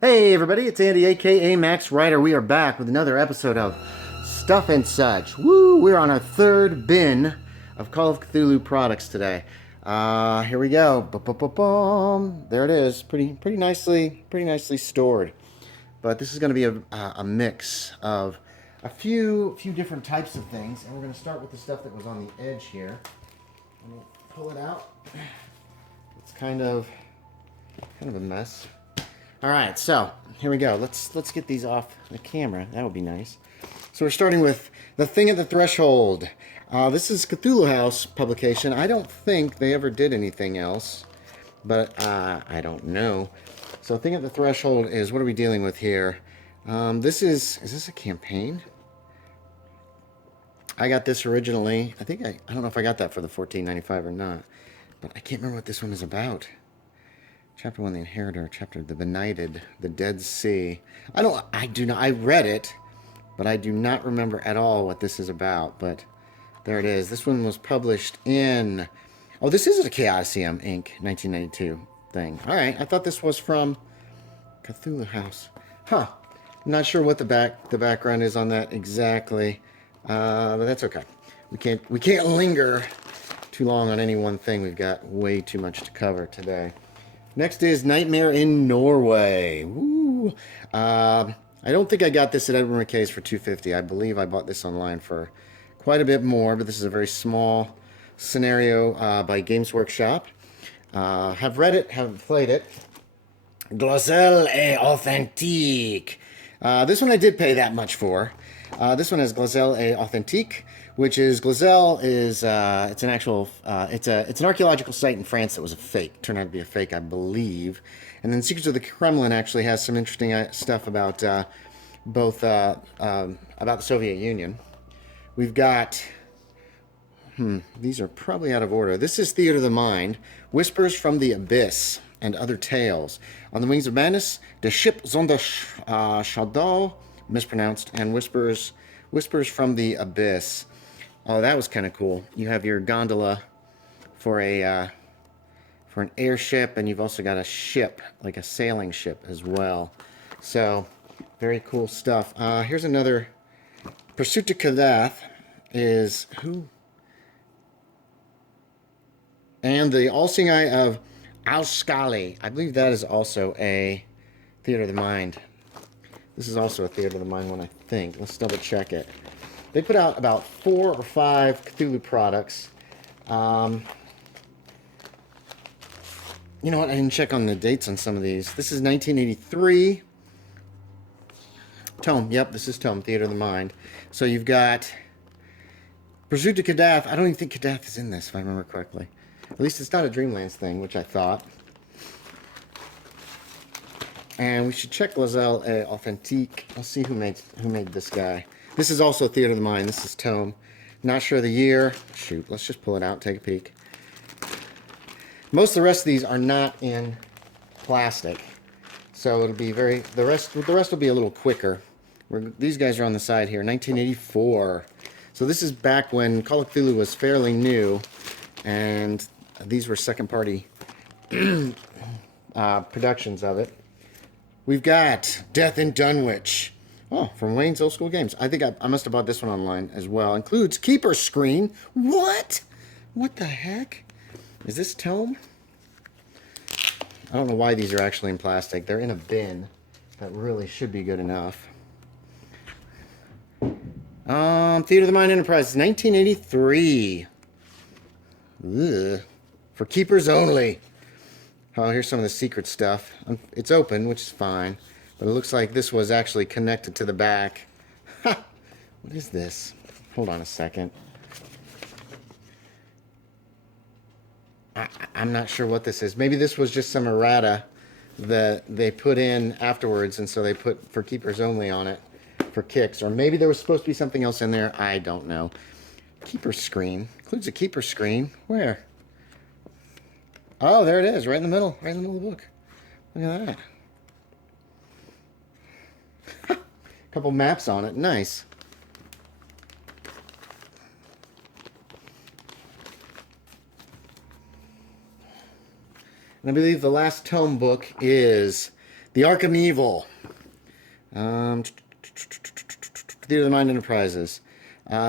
Hey everybody, it's Andy aka Max Writer. We are back with another episode of Stuff and Such. Woo! We're on our third bin of Call of Cthulhu products today. Here we go. Ba-ba-ba-bum. There it is. Pretty nicely stored. But this is going to be a mix of a few different types of things, and we're going to start with the stuff that was on the edge here. Let me pull it out. It's kind of a mess. All right, so here we go. Let's get these off the camera. That would be nice. So we're starting with The Thing at the Threshold. This is Cthulhu House publication. I don't think they ever did anything else, but I don't know. So Thing at the Threshold is, what are we dealing with here? Is this a campaign? I got this originally. I don't know if I got that for the $14.95 or not, but I can't remember what this one is about. Chapter 1, The Inheritor. Chapter, The Benighted, The Dead Sea. I read it, but I do not remember at all what this is about. But there it is. This one was published in... Oh, this is a Chaosium Inc. 1992 thing. All right, I thought this was from Cthulhu House. Huh. I'm not sure what the background is on that exactly, but that's okay. We can't linger too long on any one thing. We've got way too much to cover today. Next is Nightmare in Norway. Woo. I don't think I got this at Edward McKay's for $2.50. I believe I bought this online for quite a bit more, but this is a very small scenario by Games Workshop. Have read it, haven't played it. Glacel et Authentique. This one I did pay that much for. This one is Glacel et Authentique, which is Glacel is it's an actual it's an archaeological site in France that was a fake. Turned out to be a fake, I believe. And then Secrets of the Kremlin actually has some interesting stuff about both about the Soviet Union. We've got these are probably out of order. This is Theater of the Mind, Whispers from the Abyss, and Other Tales. On the Wings of Madness, The Ship Zonda Shadow, mispronounced, and Whispers from the Abyss. Oh, that was kind of cool. You have your gondola for an airship, and you've also got a ship, like a sailing ship as well. So, very cool stuff. Here's another. Pursuit to Kadath is who? And the All-Seeing Eye of Alskali. I believe that is also a Theater of the Mind. This is also a Theater of the Mind one, I think. Let's double check it. They put out about 4 or 5 Cthulhu products. You know what? I didn't check on the dates on some of these. This is 1983. Tome. Yep, this is Tome, Theater of the Mind. So you've got Pursuit to Kadath. I don't even think Kadath is in this, if I remember correctly. At least it's not a Dreamlands thing, which I thought. And we should check Glacel et Authentique. Let's see who made this guy. This is also Theater of the Mind. This is Tome. Not sure of the year. Shoot, let's just pull it out and take a peek. Most of the rest of these are not in plastic. So it'll be the rest will be a little quicker. These guys are on the side here. 1984. So this is back when Call of Cthulhu was fairly new. And these were second party productions of it. We've got Death in Dunwich. Oh, from Wayne's Old School Games. I think I must have bought this one online as well. Includes Keeper Screen. What? What the heck? Is this Tome? I don't know why these are actually in plastic. They're in a bin. That really should be good enough. Theater of the Mind Enterprises, 1983. Ugh. For keepers only. Oh, here's some of the secret stuff. It's open, which is fine. But it looks like this was actually connected to the back. Ha! What is this? Hold on a second. I'm not sure what this is. Maybe this was just some errata that they put in afterwards, and so they put for keepers only on it for kicks. Or maybe there was supposed to be something else in there. I don't know. Keeper screen. Includes a keeper screen. Where? Oh, there it is, right in the middle. Right in the middle of the book. Look at that. A couple maps on it. Nice. And I believe the last tome book is The Arkham Evil. Theater of the Mind Enterprises.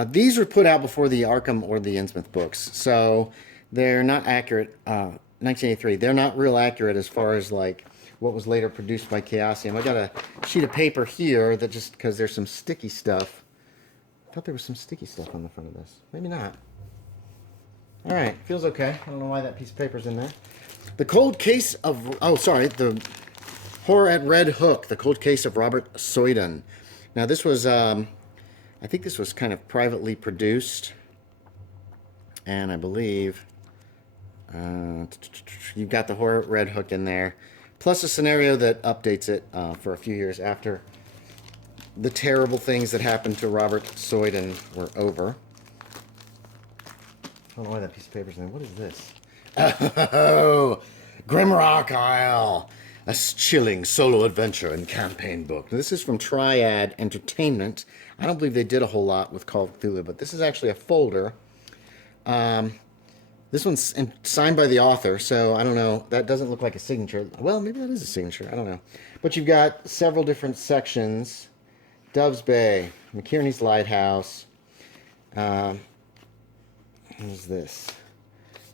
These were put out before the Arkham or the Innsmouth books, so they're not accurate. 1983. They're not real accurate as far as like what was later produced by Chaosium. I got a sheet of paper here that just because there's some sticky stuff. I thought there was some sticky stuff on the front of this. Maybe not. All right, feels okay. I don't know why that piece of paper's in there. The Cold Case of... the Horror at Red Hook. The Cold Case of Robert Soyden. Now, this was... I think this was kind of privately produced. And I believe... you've got the Horror at Red Hook in there. Plus a scenario that updates it for a few years after the terrible things that happened to Robert Soyden were over. I don't know why that piece of paper's in there. What is this? Oh, Grimrock Isle. A chilling solo adventure and campaign book. Now, this is from Triad Entertainment. I don't believe they did a whole lot with Call of Cthulhu, but this is actually a folder. This one's signed by the author, so I don't know. That doesn't look like a signature. Well, maybe that is a signature. I don't know. But you've got several different sections. Doves Bay, McKierney's Lighthouse. What is this?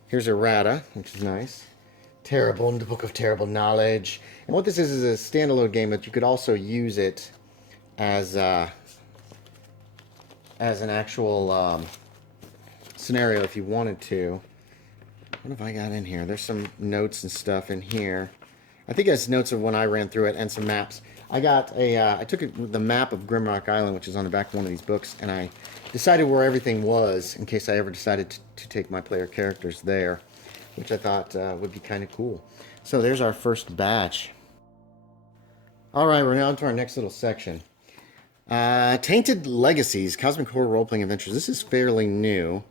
Here's Errata, which is nice. Terrible, the Book of Terrible Knowledge. And what this is a standalone game, but you could also use it as an actual scenario if you wanted to. What have I got in here? There's some notes and stuff in here. I think it's notes of when I ran through it and some maps. I got I took the map of Grimrock Island, which is on the back of one of these books, and I decided where everything was in case I ever decided to take my player characters there, which I thought would be kind of cool. So there's our first batch. All right, we're now on to our next little section. Tainted Legacies, Cosmic Horror Role-Playing Adventures. This is fairly new.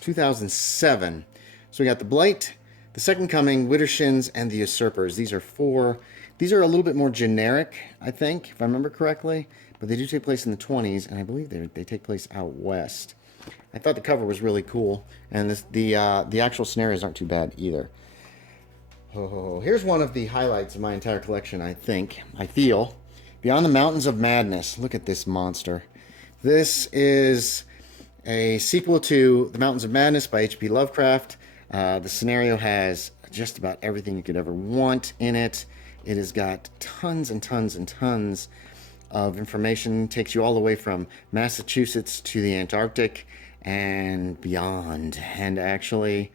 2007. So we got The Blight, The Second Coming, Widdershins, and The Usurpers. These are four. These are a little bit more generic, I think, if I remember correctly. But they do take place in the 20s, and I believe they take place out west. I thought the cover was really cool, and the actual scenarios aren't too bad either. Oh, here's one of the highlights of my entire collection, I think. I feel. Beyond the Mountains of Madness. Look at this monster. This is a sequel to The Mountains of Madness by H.P. Lovecraft. The scenario has just about everything you could ever want in it. It has got tons and tons and tons of information. It takes you all the way from Massachusetts to the Antarctic and beyond. And actually,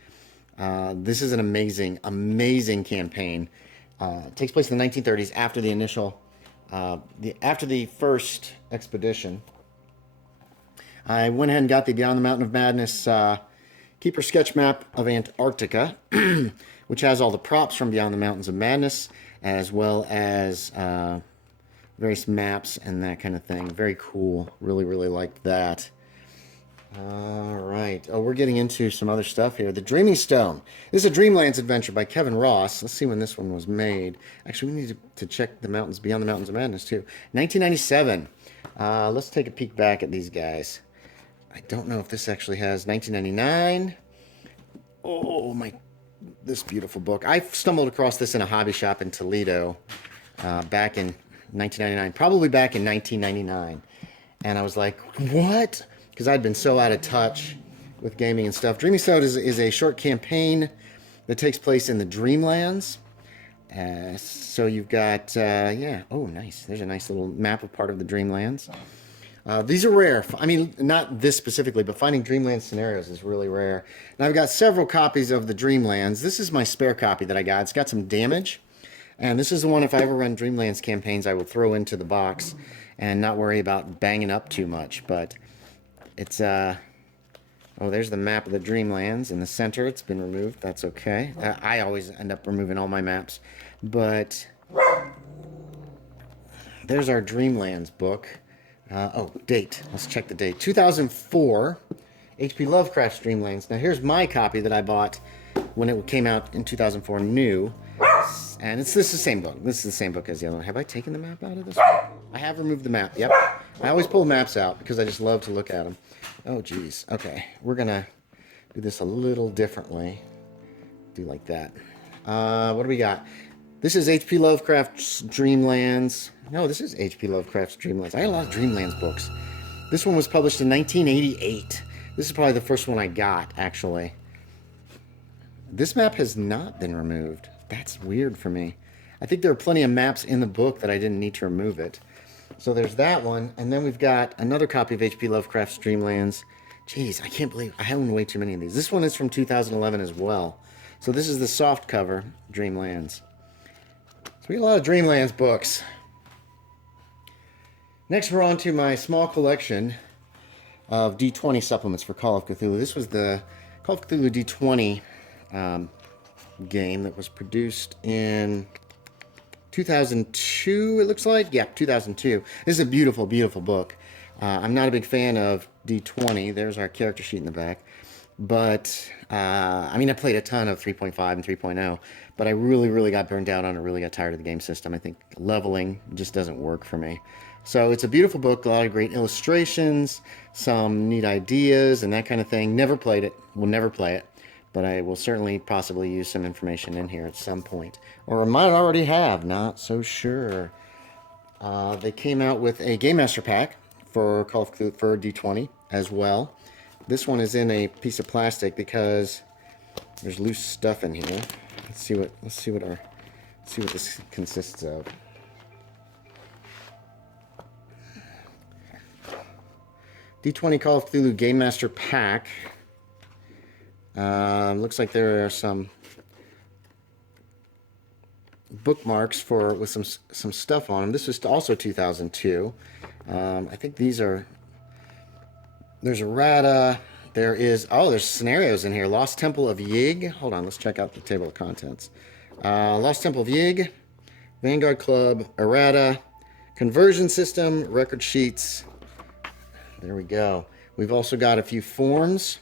this is an amazing, amazing campaign. It takes place in the 1930s after the initial, after the first expedition. I went ahead and got the Beyond the Mountain of Madness Keeper sketch map of Antarctica, which has all the props from Beyond the Mountains of Madness, as well as various maps and that kind of thing. Very cool. Really, really liked that. All right. Oh, we're getting into some other stuff here. The Dreaming Stone. This is a Dreamlands adventure by Kevin Ross. Let's see when this one was made. Actually, we need to check the mountains Beyond the Mountains of Madness, too. 1997. Let's take a peek back at these guys. I don't know if this actually has 1999. Oh, this beautiful book. I stumbled across this in a hobby shop in Toledo back in 1999. Probably back in 1999. And I was like, what? Because I'd been so out of touch with gaming and stuff. Dreaming Stone is a short campaign that takes place in the Dreamlands. So you've got, oh, nice. There's a nice little map of part of the Dreamlands. These are rare. I mean, not this specifically, but finding Dreamland scenarios is really rare. And I've got several copies of the Dreamlands. This is my spare copy that I got. It's got some damage. And this is the one, if I ever run Dreamlands campaigns, I will throw into the box and not worry about banging up too much. But it's, oh, there's the map of the Dreamlands in the center. It's been removed. That's okay. I always end up removing all my maps. But there's our Dreamlands book. Date. Let's check the date. 2004, H.P. Lovecraft's Dreamlands. Now, here's my copy that I bought when it came out in 2004, new. And this is the same book. This is the same book as the other one. Have I taken the map out of this one? I have removed the map. Yep. I always pull maps out because I just love to look at them. Oh, geez. Okay. We're going to do this a little differently. Do like that. What do we got? This is H.P. Lovecraft's Dreamlands. No, this is H.P. Lovecraft's Dreamlands. I had a lot of Dreamlands books. This one was published in 1988. This is probably the first one I got, actually. This map has not been removed. That's weird for me. I think there are plenty of maps in the book that I didn't need to remove it. So there's that one. And then we've got another copy of H.P. Lovecraft's Dreamlands. Jeez, I can't believe I own way too many of these. This one is from 2011 as well. So this is the soft cover, Dreamlands. So we got a lot of Dreamlands books. Next, we're on to my small collection of D20 supplements for Call of Cthulhu. This was the Call of Cthulhu D20 game that was produced in 2002, it looks like. Yeah, 2002. This is a beautiful, beautiful book. I'm not a big fan of D20. There's our character sheet in the back. But, I mean, I played a ton of 3.5 and 3.0, but I really, really got burned out on it, really got tired of the game system. I think leveling just doesn't work for me. So it's a beautiful book, a lot of great illustrations, some neat ideas, and that kind of thing. Never played it, will never play it, but I will certainly possibly use some information in here at some point. Or I might already have, not so sure. They came out with a Game Master pack for Call of Cthulhu for D20 as well. This one is in a piece of plastic because there's loose stuff in here. Let's see what this consists of. D20 Call of Cthulhu Game Master Pack. Looks like there are some bookmarks with some stuff on them. This is also 2002. I think these are. There's errata. There's scenarios in here. Lost Temple of Yig. Hold on, let's check out the table of contents. Lost Temple of Yig, Vanguard Club, errata, conversion system, record sheets. There we go. We've also got a few forms.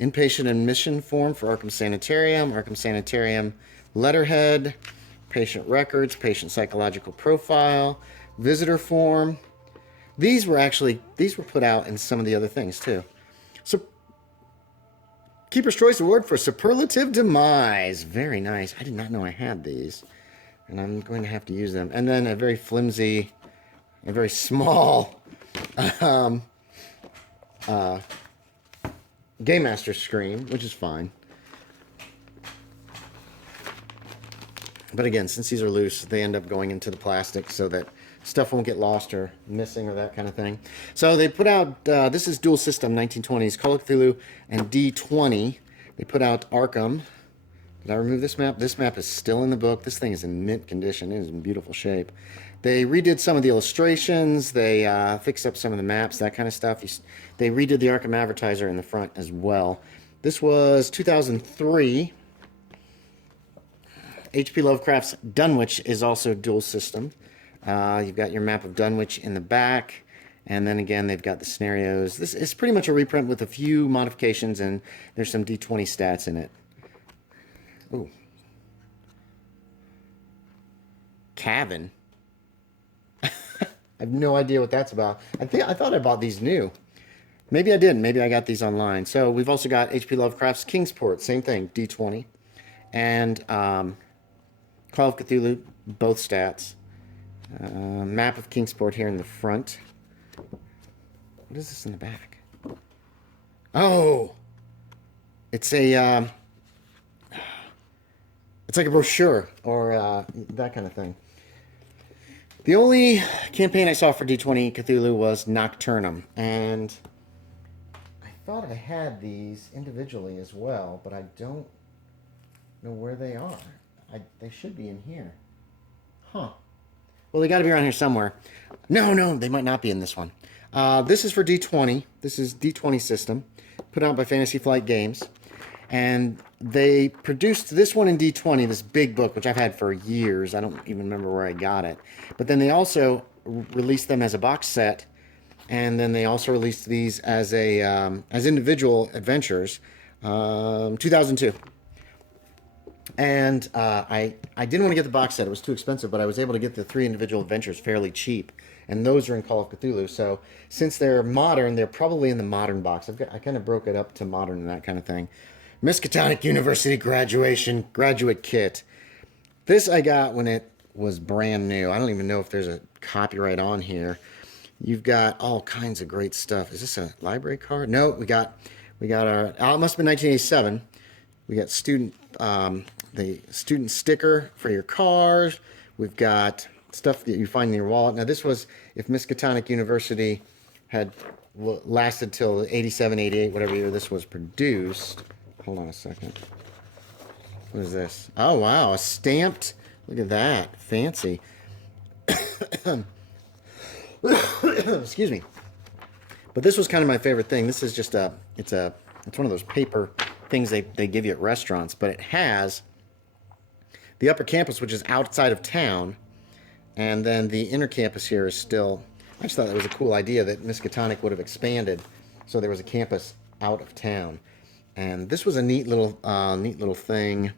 Inpatient admission form for Arkham Sanitarium letterhead, patient records, patient psychological profile, visitor form. These were put out in some of the other things too. So, Keeper's Choice Award for Superlative Demise. Very nice. I did not know I had these, and I'm going to have to use them. And then a very flimsy, a very small Game Master screen, which is fine. But again, since these are loose, they end up going into the plastic so that stuff won't get lost or missing or that kind of thing. So they put out, this is dual system 1920s, Call of Cthulhu and D20. They put out Arkham. Did I remove this map? This map is still in the book. This thing is in mint condition. It is in beautiful shape. They redid some of the illustrations. They fixed up some of the maps, that kind of stuff. They redid the Arkham Advertiser in the front as well. This was 2003. H.P. Lovecraft's Dunwich is also dual system. You've got your map of Dunwich in the back, and then again they've got the scenarios. This is pretty much a reprint with a few modifications, and there's some D20 stats in it. Ooh. Cabin. I have no idea what that's about. I thought I bought these new. Maybe I didn't. Maybe I got these online. So we've also got H.P. Lovecraft's Kingsport. Same thing, D20. And Call of Cthulhu, both stats. Map of Kingsport here in the front. What is this in the back? Oh! It's a... it's like a brochure or that kind of thing. The only campaign I saw for D20 Cthulhu was Nocturnum, and I thought I had these individually as well, but I don't know where they are. They should be in here. Huh. Well, they got to be around here somewhere. No, they might not be in this one. This is for D20. This is D20 system, put out by Fantasy Flight Games. And they produced this one in D20, this big book, which I've had for years. I don't even remember where I got it. But then they also released them as a box set, and then they also released these as as individual adventures, 2002. And I didn't want to get the box set. It was too expensive, but I was able to get the 3 individual adventures fairly cheap. And those are in Call of Cthulhu. So since they're modern, they're probably in the modern box. I kind of broke it up to modern and that kind of thing. Miskatonic University graduate kit. This I got when it was brand new. I don't even know if there's a copyright on here. You've got all kinds of great stuff. Is this a library card? No, we got our. Oh, it must have been 1987. We got the student sticker for your cars. We've got stuff that you find in your wallet. Now this was if Miskatonic University had lasted till 87, 88, whatever year this was produced. Hold on a second. What is this? Oh wow, a stamped. Look at that, fancy. Excuse me. But this was kind of my favorite thing. This is just it's one of those paper things they give you at restaurants, but it has the upper campus, which is outside of town, and then the inner campus here is still. I just thought that was a cool idea that Miskatonic would have expanded, so there was a campus out of town, and this was a neat little thing.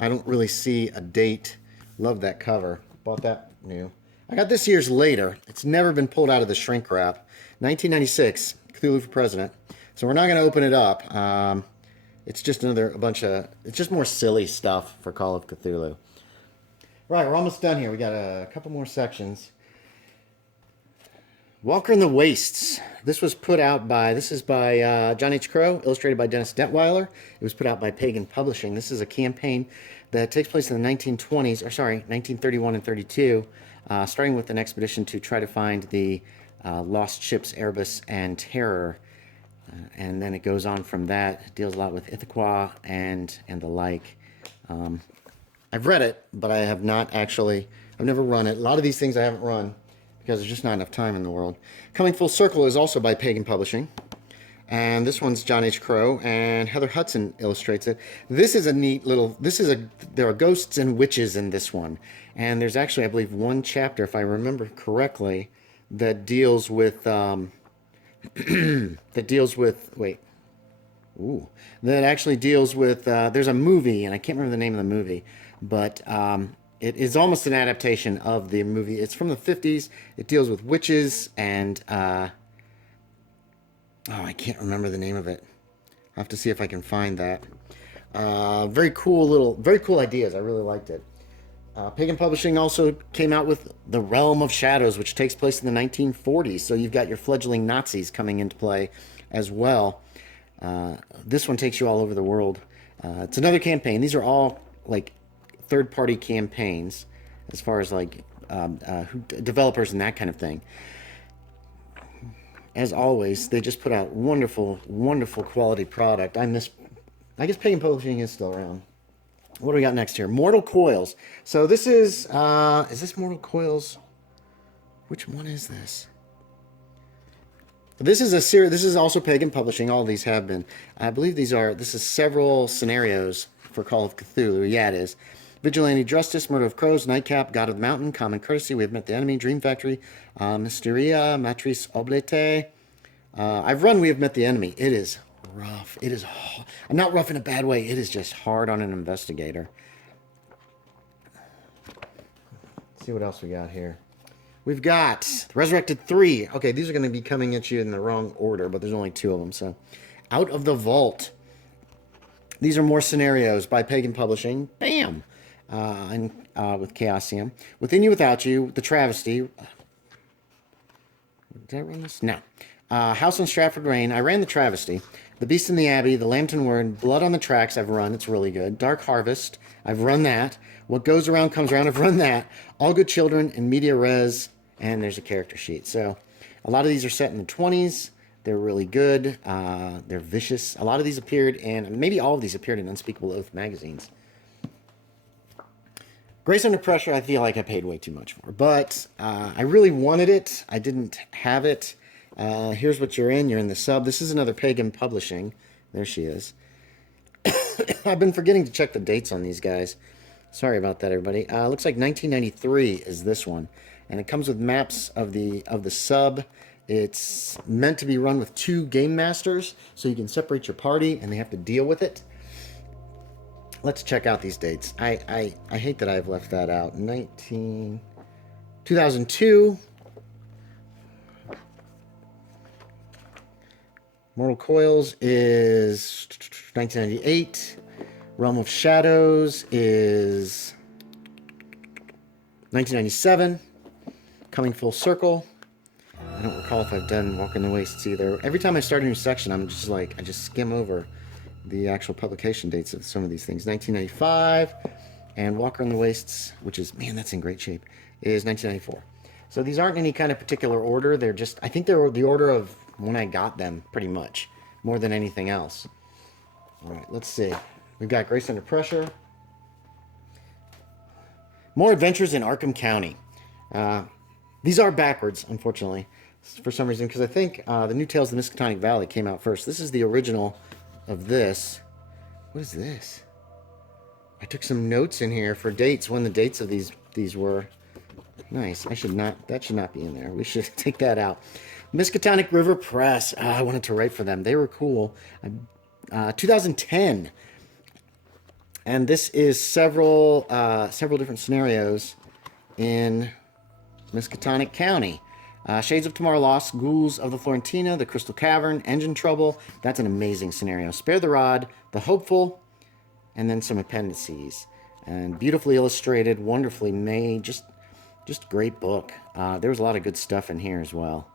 I don't really see a date. Love that cover. Bought that new. I got this year's later. It's never been pulled out of the shrink wrap. 1996, Cthulhu for President. So we're not going to open it up. It's just it's just more silly stuff for Call of Cthulhu. Right, we're almost done here. We got a couple more sections. Walker in the Wastes. This is by John H. Crow, illustrated by Dennis Detweiler. It was put out by Pagan Publishing. This is a campaign that takes place in the 1931 and 32, starting with an expedition to try to find the lost ships Erebus and Terror. And then it goes on from that. It deals a lot with Ithaquah and the like. I've read it, but I have not actually. I've never run it. A lot of these things I haven't run because there's just not enough time in the world. Coming Full Circle is also by Pagan Publishing. And this one's John H. Crow, and Heather Hudson illustrates it. This is a neat little. There are ghosts and witches in this one. And there's actually, I believe, one chapter, if I remember correctly, that deals with. That actually deals with, there's a movie, and I can't remember the name of the movie, but it is almost an adaptation of the movie. It's from the 50s. It deals with witches, and, I can't remember the name of it. I'll have to see if I can find that. Very cool ideas. I really liked it. Pagan Publishing also came out with The Realm of Shadows, which takes place in the 1940s. So you've got your fledgling Nazis coming into play as well. This one takes you all over the world. It's another campaign. These are all like third-party campaigns as far as like developers and that kind of thing. As always, they just put out wonderful, wonderful quality product. I guess Pagan Publishing is still around. What do we got next here? Mortal Coils. So this is this Mortal Coils? Which one is this? This is a series. This is also Pagan Publishing. All of these have been. I believe this is several scenarios for Call of Cthulhu. Yeah, it is. Vigilante Justice, Murder of Crows, Nightcap, God of the Mountain, Common Courtesy, We Have Met the Enemy, Dream Factory, Mysteria, Matrice Oblate. I've run We Have Met the Enemy. It is rough. It is not rough in a bad way. It is just hard on an investigator. Let's see what else we got here. We've got Resurrected 3. Okay, these are going to be coming at you in the wrong order, but there's only 2 of them. So, Out of the Vault. These are more scenarios by Pagan Publishing. Bam! With Chaosium. Within You, Without You. The Travesty. Did I run this? No. House on Stratford Rain. I ran The Travesty. The Beast in the Abbey. The Lambton Word. Blood on the Tracks. I've run. It's really good. Dark Harvest. I've run that. What Goes Around Comes Around. I've run that. All Good Children and Media Res. And there's a character sheet. So a lot of these are set in the 20s. They're really good. They're vicious. A lot of these appeared in, maybe all of these appeared in Unspeakable Oath magazines. Grace Under Pressure, I feel like I paid way too much for. But I really wanted it. I didn't have it. Here's what you're in. You're in the sub. This is another Pagan Publishing. There she is. I've been forgetting to check the dates on these guys. Sorry about that, everybody. Looks like 1993 is this one. And it comes with maps of the sub. It's meant to be run with 2 game masters, so you can separate your party, and they have to deal with it. Let's check out these dates. I hate that I've left that out. 2002. Mortal Coils is 1998. Realm of Shadows is 1997, Coming Full Circle. I don't recall if I've done Walker in the Wastes either. Every time I start a new section, I'm just like, I just skim over the actual publication dates of some of these things. 1995, and Walker in the Wastes, which is, man, that's in great shape, is 1994. So these aren't in any kind of particular order. They're just, I think they're the order of when I got them, pretty much, more than anything else. All right, let's see. We've got Grace Under Pressure. More Adventures in Arkham County. These are backwards, unfortunately, for some reason, because I think the New Tales of the Miskatonic Valley came out first. This is the original of this. What is this? I took some notes in here for dates, when the dates of these were. Nice. That should not be in there. We should take that out. Miskatonic River Press. I wanted to write for them. They were cool. 2010. And this is several different scenarios in Miskatonic County. Shades of Tomorrow Lost, Ghouls of the Florentina, The Crystal Cavern, Engine Trouble. That's an amazing scenario. Spare the Rod, The Hopeful, and then some appendices. And beautifully illustrated, wonderfully made, just great book. There was a lot of good stuff in here as well.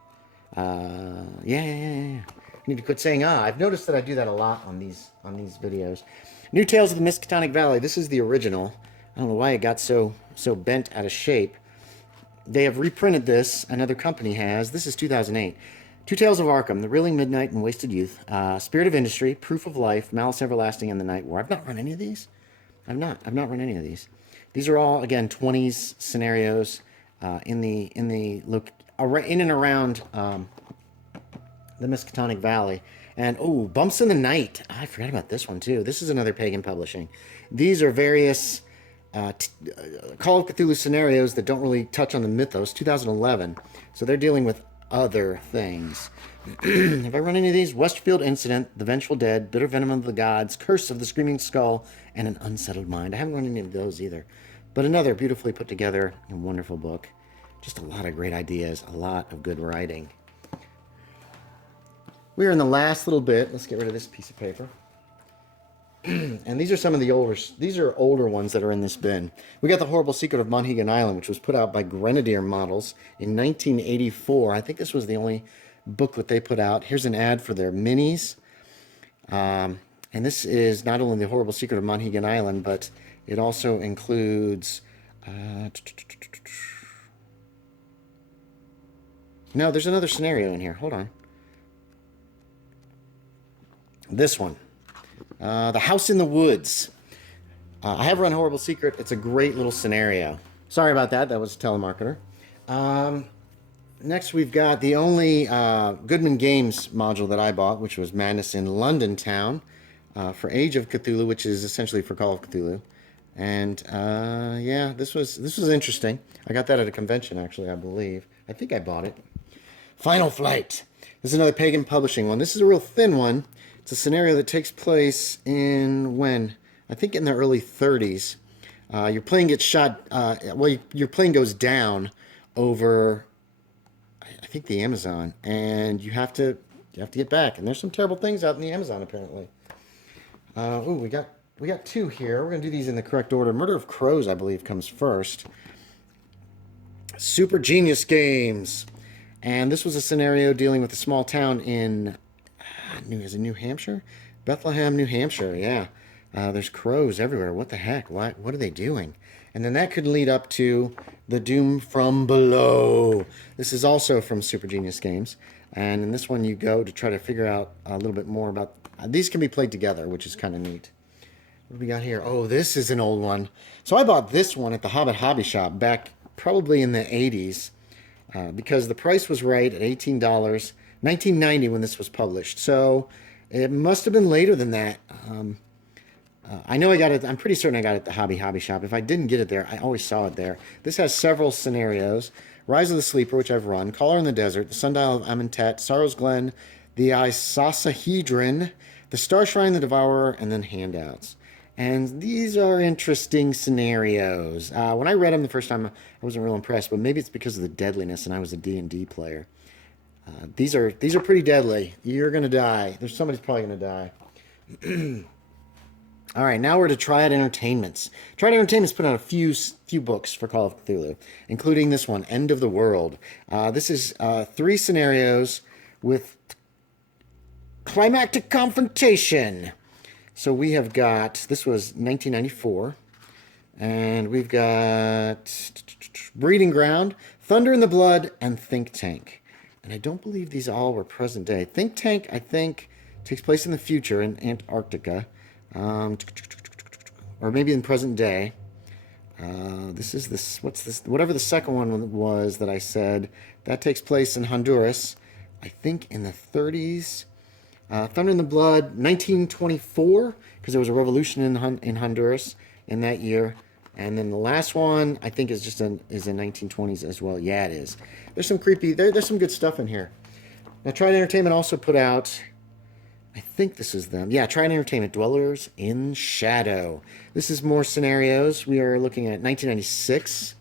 Yeah. I need to quit saying I've noticed that I do that a lot on these videos. New Tales of the Miskatonic Valley. This is the original. I don't know why it got so bent out of shape. They have reprinted this. Another company has. This is 2008. Two Tales of Arkham, The Reeling Midnight and Wasted Youth, Spirit of Industry, Proof of Life, Malice Everlasting, and The Night War. I've not run any of these. I've not run any of these. These are all, again, 20s scenarios in and around the Miskatonic Valley. And, Bumps in the Night. I forgot about this one, too. This is another Pagan Publishing. These are various Call of Cthulhu scenarios that don't really touch on the mythos. 2011. So they're dealing with other things. Have I run any of these? Westfield Incident, The Vengeful Dead, Bitter Venom of the Gods, Curse of the Screaming Skull, and An Unsettled Mind. I haven't run any of those either. But another beautifully put together and wonderful book. Just a lot of great ideas, a lot of good writing. We're in the last little bit. Let's get rid of this piece of paper. And these are some of the older ones that are in this bin. We got The Horrible Secret of Monhegan Island, which was put out by Grenadier Models in 1984. I think this was the only book that they put out. Here's an ad for their minis. And this is not only The Horrible Secret of Monhegan Island, but it also includes... No, there's another scenario in here. Hold on. This one. The House in the Woods. I have run Horrible Secret. It's a great little scenario. Sorry about that. That was a telemarketer. Next, we've got the only Goodman Games module that I bought, which was Madness in London Town for Age of Cthulhu, which is essentially for Call of Cthulhu. And yeah, this was interesting. I got that at a convention, actually, I believe. I think I bought it. Final Flight. This is another Pagan Publishing one. This is a real thin one. It's a scenario that takes place in when? I think in the early 30s. Your plane gets shot. Your plane goes down over, I think, the Amazon, and you have to get back. And there's some terrible things out in the Amazon, apparently. We got two here. We're gonna do these in the correct order. Murder of Crows, I believe, comes first. Super Genius Games, and this was a scenario dealing with a small town in. Is it New Hampshire? Bethlehem, New Hampshire, yeah. There's crows everywhere. What the heck? What are they doing? And then that could lead up to The Doom from Below. This is also from Super Genius Games. And in this one, you go to try to figure out a little bit more about... these can be played together, which is kind of neat. What do we got here? Oh, this is an old one. So I bought this one at the Hobbit Hobby Shop back probably in the 80s because the price was right at $18. 1990 when this was published, so it must have been later than that. I know I got it. I'm pretty certain I got it at the Hobby Shop. If I didn't get it there, I always saw it there. This has several scenarios: Rise of the Sleeper, which I've run, Caller in the Desert, the Sundial of Amentet, Sorrow's Glen, the Isosahedron, the Star Shrine, the Devourer, and then handouts. And these are interesting scenarios. When I read them the first time, I wasn't real impressed, but maybe it's because of the deadliness, and I was a D&D player. These are pretty deadly. You're going to die. Somebody's probably going to die. All right, now we're to Triad Entertainments. Triad Entertainments put out a few books for Call of Cthulhu, including this one, End of the World. This is 3 scenarios with climactic confrontation. So we have got, this was 1994, and we've got Breeding Ground, Thunder in the Blood, and Think Tank. And I don't believe these all were present day. Think Tank, I think, takes place in the future in Antarctica. Or maybe in present day. This is this. What's this? Whatever the second one was that I said, that takes place in Honduras. I think in the 30s. Thunder in the Blood, 1924, because there was a revolution in Honduras in that year. And then the last one, I think, is in 1920s as well. Yeah, it is. There's some creepy. There's some good stuff in here. Now, Triad Entertainment also put out, I think this is them. Yeah, Triad Entertainment, Dwellers in Shadow. This is more scenarios. We are looking at 1996.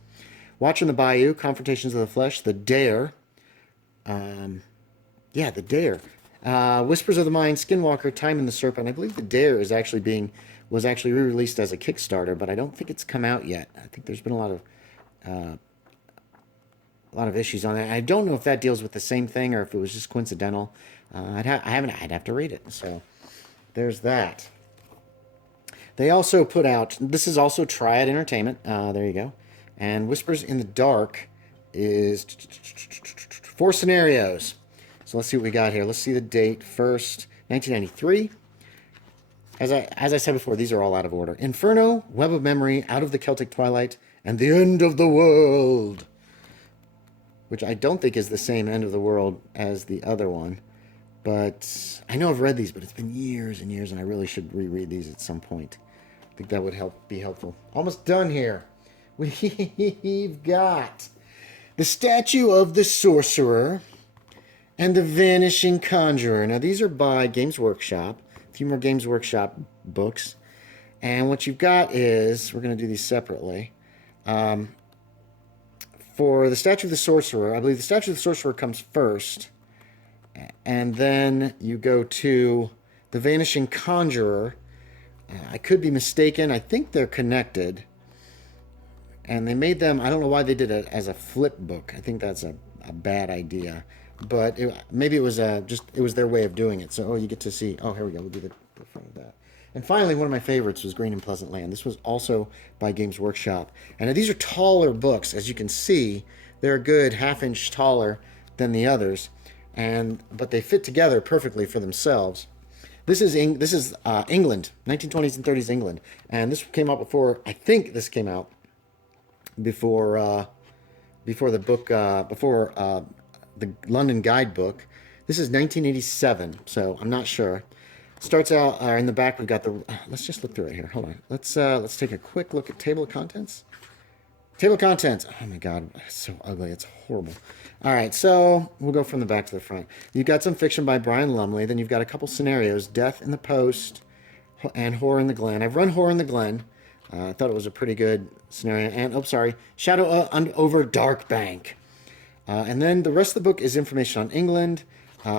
Watching the Bayou, Confrontations of the Flesh, The Dare. The Dare. Whispers of the Mind, Skinwalker, Time and the Serpent. I believe The Dare was actually re-released as a Kickstarter, but I don't think it's come out yet. I think there's been a lot of issues on that. I don't know if that deals with the same thing or if it was just coincidental. I'd have to read it. So there's that. They also put out, this is also Triad Entertainment. There you go. And Whispers in the Dark is 4 scenarios. So let's see what we got here. Let's see the date first. 1993. As I said before, these are all out of order. Inferno, Web of Memory, Out of the Celtic Twilight, and The End of the World. Which I don't think is the same End of the World as the other one. But I know I've read these, but it's been years and years, and I really should reread these at some point. I think that would be helpful. Almost done here. We've got The Statue of the Sorcerer and The Vanishing Conjurer. Now, these are by Games Workshop. A few more Games Workshop books. And what you've got is, we're going to do these separately. For The Statue of the Sorcerer, I believe The Statue of the Sorcerer comes first. And then you go to The Vanishing Conjurer. I could be mistaken. I think they're connected. And they made them, I don't know why they did it as a flip book. I think that's a bad idea. But maybe it was it was their way of doing it. So, you get to see, here we go. We'll do the front of that. And finally, one of my favorites was Green and Pleasant Land. This was also by Games Workshop. And these are taller books. As you can see, they're a good half-inch taller than the others. But they fit together perfectly for themselves. This is England, 1920s and 30s England. And this came out before, I think this came out before the book, the London Guidebook. This is 1987, so I'm not sure. Starts out in the back. We've got let's just look through it here. Hold on. Let's take a quick look at table of contents. Table of contents. Oh my God, it's so ugly. It's horrible. All right, so we'll go from the back to the front. You've got some fiction by Brian Lumley. Then you've got a couple scenarios: Death in the Post and Horror in the Glen. I've run Horror in the Glen. I thought it was a pretty good scenario. And Shadow over Dark Bank. And then the rest of the book is information on England.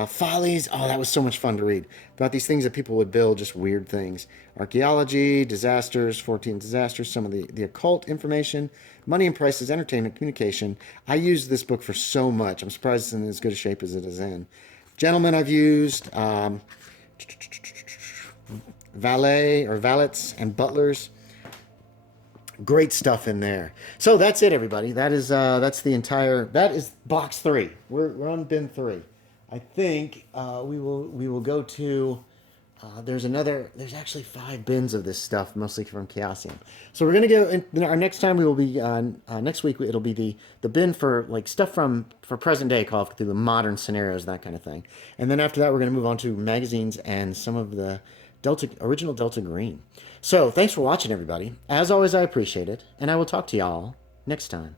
Follies. Oh, that was so much fun to read. About these things that people would build, just weird things. Archaeology, disasters, 14 disasters, some of the occult information, money and prices, entertainment, communication. I used this book for so much. I'm surprised it's in as good a shape as it is in. Gentlemen, I've used valets and butlers. Great stuff in there. So that's it, everybody. That is box 3. We're on bin 3. I think we will go to. There's actually 5 bins of this stuff, mostly from Chaosium. So we're gonna go. Our next time we will be next week. It'll be the bin for like stuff for present day Call of Cthulhu, modern scenarios, that kind of thing. And then after that, we're gonna move on to magazines and some of the original Delta Green. So thanks for watching, everybody. As always, I appreciate it, and I will talk to y'all next time.